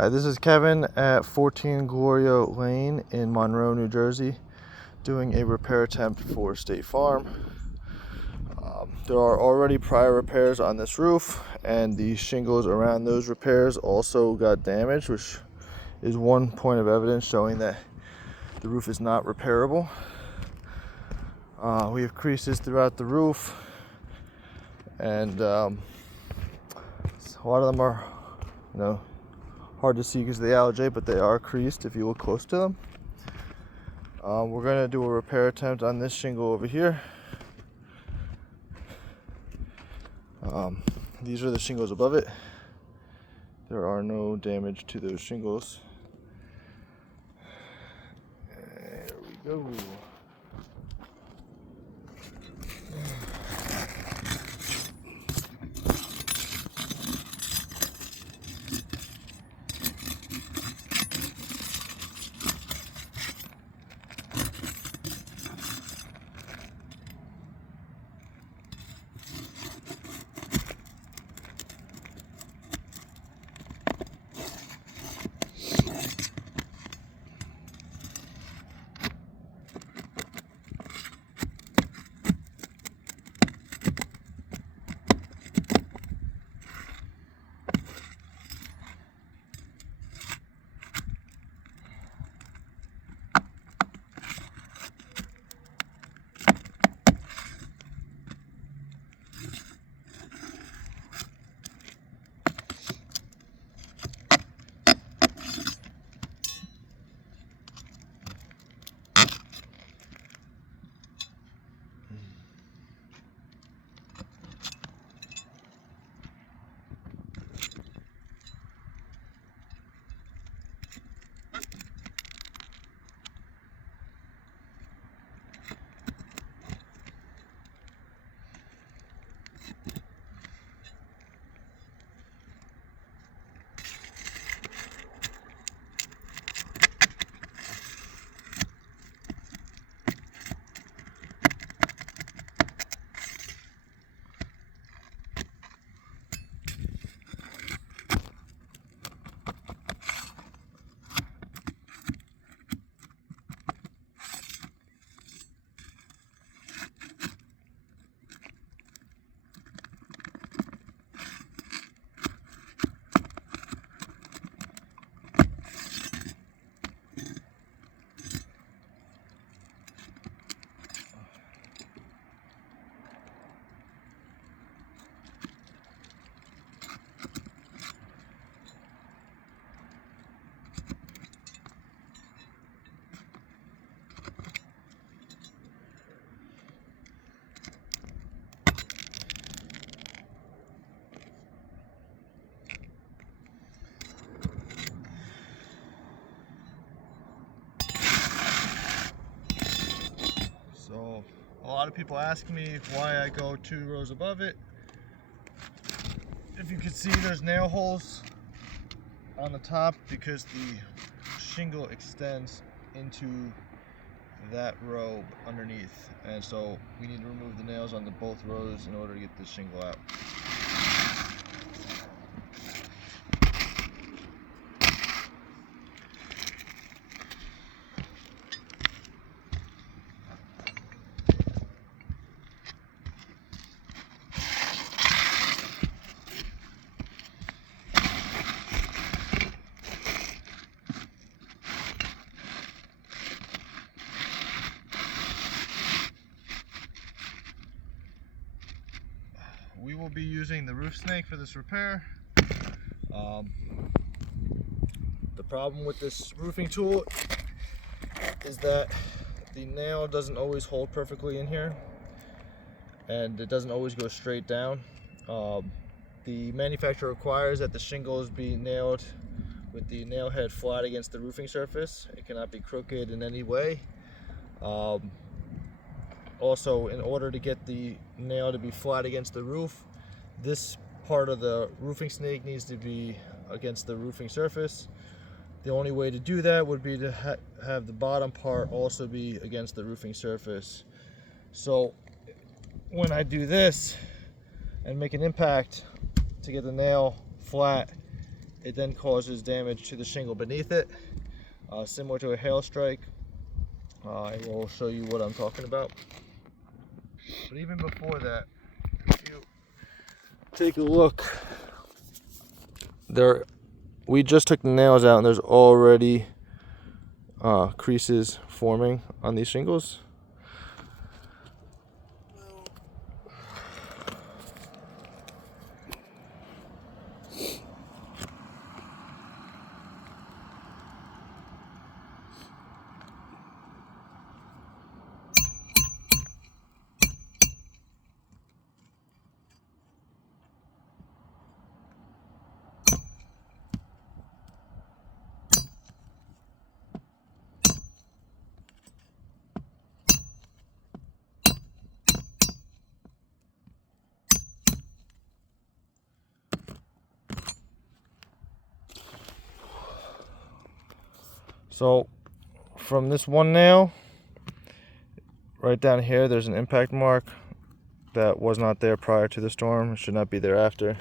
Hi, this is Kevin at 14 Gloria Lane in Monroe, New Jersey, doing a repair attempt for State Farm. There are already prior repairs on this roof, and the shingles around those repairs also got damaged, which is one point of evidence showing that the roof is not repairable. We have creases throughout the roof, and a lot of them are, hard to see because of the algae, but they are creased if you look close to them. We're going to do a repair attempt on this shingle over here. These are the shingles above it. There are no damage to those shingles. There we go. So a lot of people ask me why I go 2 rows above it. If you can see, there's nail holes on the top because the shingle extends into that row underneath, and so we need to remove the nails on both rows in order to get this shingle out. We will be using the roof snake for this repair. The problem with this roofing tool is that the nail doesn't always hold perfectly in here, and it doesn't always go straight down. The manufacturer requires that the shingles be nailed with the nail head flat against the roofing surface. It cannot be crooked in any way. Also, in order to get the nail to be flat against the roof, this part of the roofing snake needs to be against the roofing surface. The only way to do that would be to have the bottom part also be against the roofing surface. So when I do this and make an impact to get the nail flat, it then causes damage to the shingle beneath it, similar to a hail strike. I will show you what I'm talking about. But even before that, if you take a look, we just took the nails out and there's already creases forming on these shingles. So from this one nail right down here, there's an impact mark that was not there prior to the storm. It should not be there after.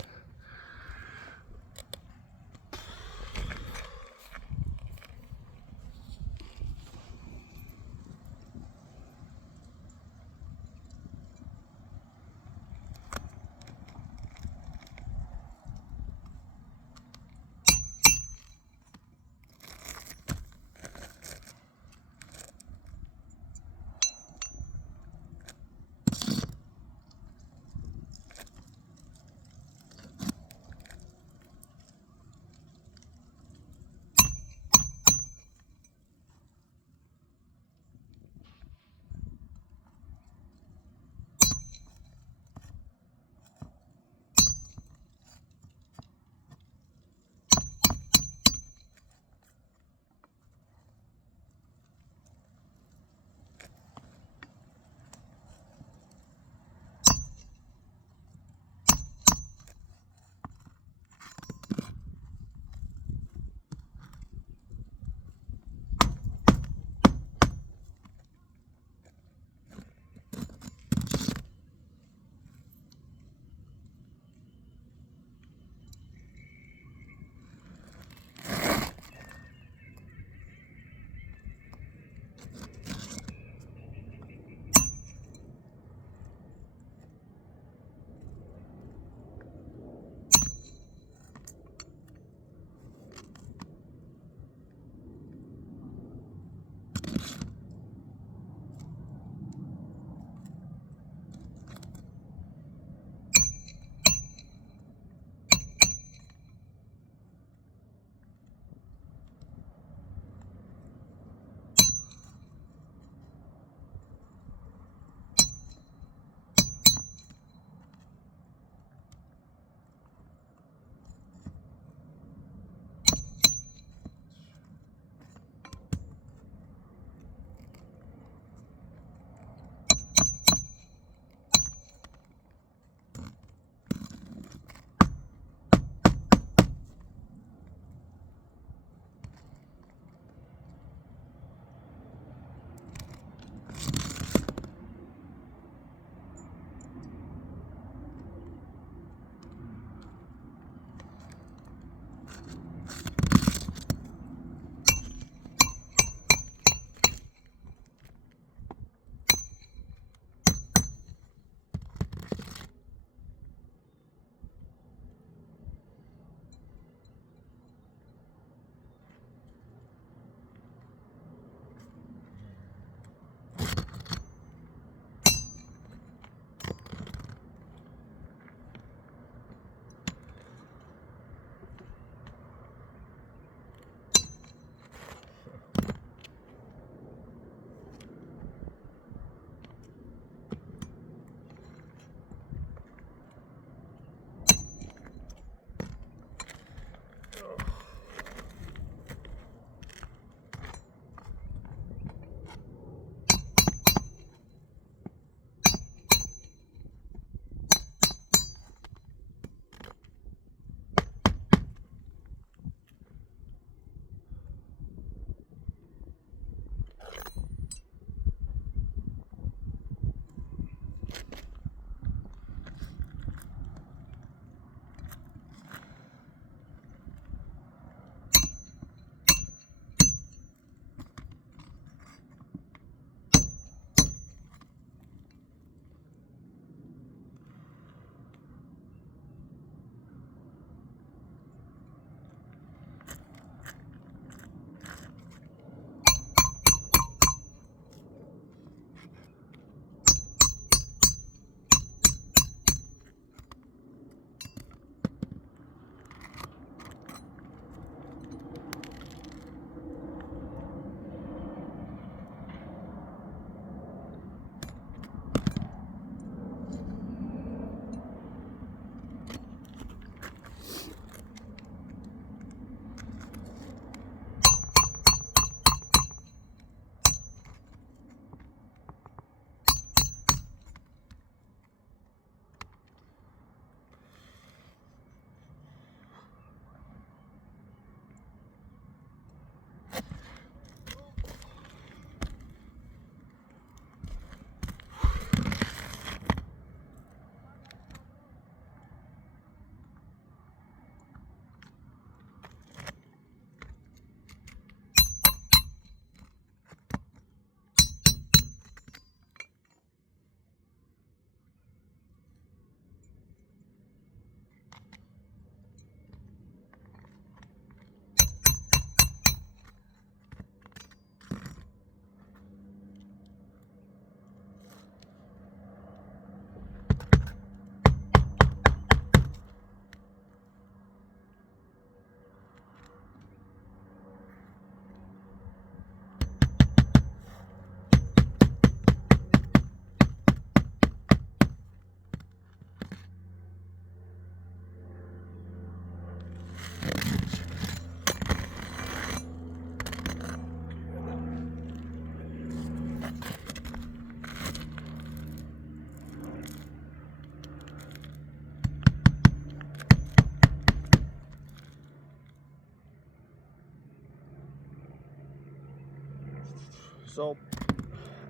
So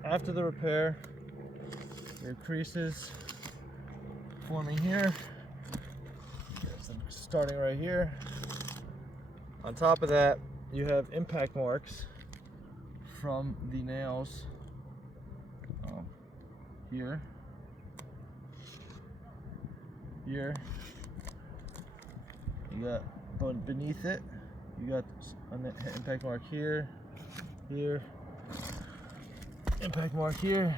after the repair, your creases forming here, starting right here. On top of that, you have impact marks from the nails here, here. You got beneath it, you got an impact mark here, here, impact mark here,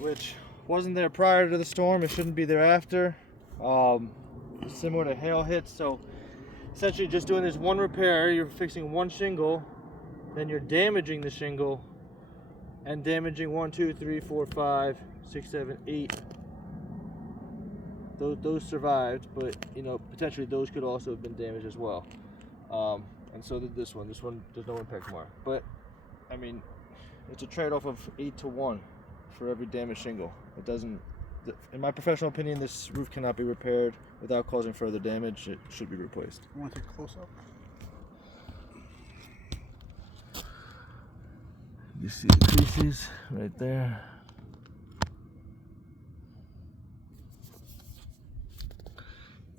which wasn't there prior to the storm. It shouldn't be there after. Similar to hail hits. So essentially just doing this one repair, you're fixing one shingle, then you're damaging the shingle and damaging 1, 2, 3, 4, 5, 6, 7, 8. Those survived, but you know, potentially those could also have been damaged as well. And so did this one. This one, there's no impact mark. But I mean, it's a trade-off of 8 to 1 for every damaged shingle. It doesn't, in my professional opinion, this roof cannot be repaired without causing further damage. It should be replaced. You want to take a close up? You see the creases right there.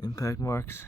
Impact marks.